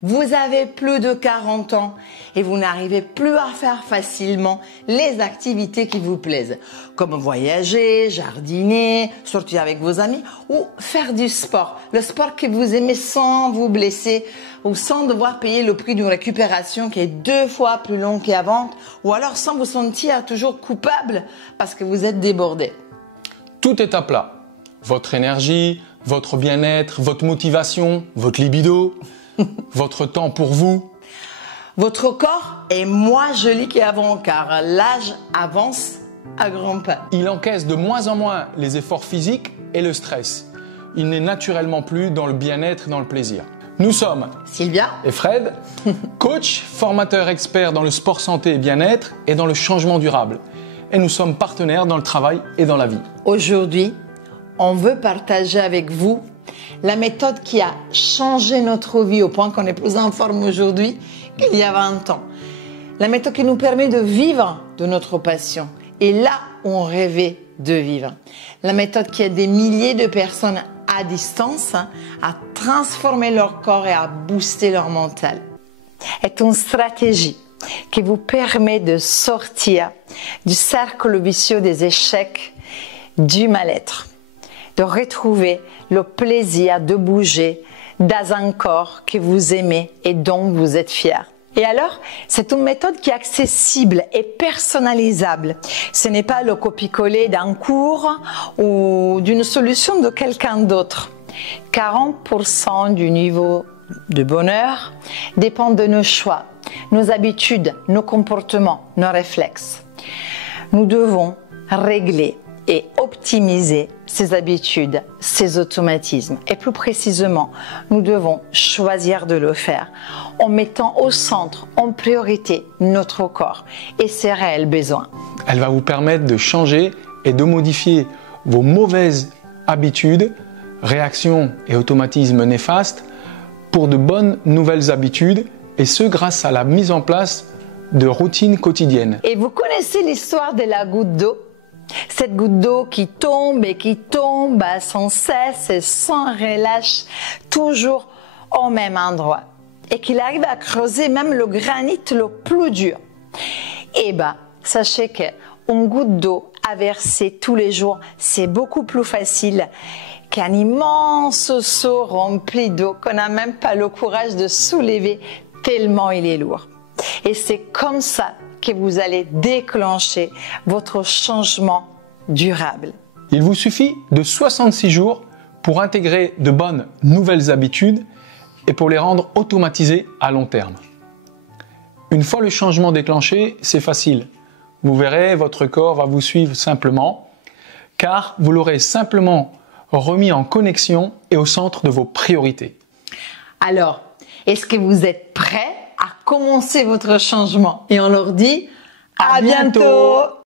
Vous avez plus de 40 ans et vous n'arrivez plus à faire facilement les activités qui vous plaisent, comme voyager, jardiner, sortir avec vos amis ou faire du sport. Le sport que vous aimez sans vous blesser ou sans devoir payer le prix d'une récupération qui est 2 fois plus longue qu'avant, ou alors sans vous sentir toujours coupable parce que vous êtes débordé. Tout est à plat. Votre énergie, votre bien-être, votre motivation, votre libido, votre temps pour vous. Votre corps est moins joli qu'avant car l'âge avance à grands pas. Il encaisse de moins en moins les efforts physiques et le stress. Il n'est naturellement plus dans le bien-être et dans le plaisir. Nous sommes Sylvia et Fred, coach, formateur expert dans le sport santé et bien-être et dans le changement durable. Et nous sommes partenaires dans le travail et dans la vie. Aujourd'hui, on veut partager avec vous la méthode qui a changé notre vie au point qu'on est plus en forme aujourd'hui qu'il y a 20 ans. La méthode qui nous permet de vivre de notre passion et là où on rêvait de vivre. La méthode qui aide des milliers de personnes à distance à transformer leur corps et à booster leur mental. C'est une stratégie qui vous permet de sortir du cercle vicieux des échecs, du mal-être, de retrouver le plaisir de bouger dans un corps que vous aimez et dont vous êtes fier. Et alors, c'est une méthode qui est accessible et personnalisable. Ce n'est pas le copier-coller d'un cours ou d'une solution de quelqu'un d'autre. 40% du niveau de bonheur dépend de nos choix, nos habitudes, nos comportements, nos réflexes. Nous devons régler et optimiser ces habitudes, ces automatismes. Et plus précisément, nous devons choisir de le faire en mettant au centre, en priorité, notre corps et ses réels besoins. Elle va vous permettre de changer et de modifier vos mauvaises habitudes, réactions et automatismes néfastes pour de bonnes nouvelles habitudes, et ce grâce à la mise en place de routines quotidiennes. Et vous connaissez l'histoire de la goutte d'eau? Cette goutte d'eau qui tombe et qui tombe sans cesse et sans relâche, toujours au même endroit, et qu'il arrive à creuser même le granit le plus dur. Eh bien, sachez qu'une goutte d'eau à verser tous les jours, c'est beaucoup plus facile qu'un immense seau rempli d'eau qu'on n'a même pas le courage de soulever tellement il est lourd. Et c'est comme ça que vous allez déclencher votre changement durable. Il vous suffit de 66 jours pour intégrer de bonnes nouvelles habitudes et pour les rendre automatisées à long terme. Une fois le changement déclenché, c'est facile. Vous verrez, votre corps va vous suivre simplement, car vous l'aurez simplement remis en connexion et au centre de vos priorités. Alors, est-ce que vous êtes prêts à commencer votre changement? Et on leur dit à bientôt.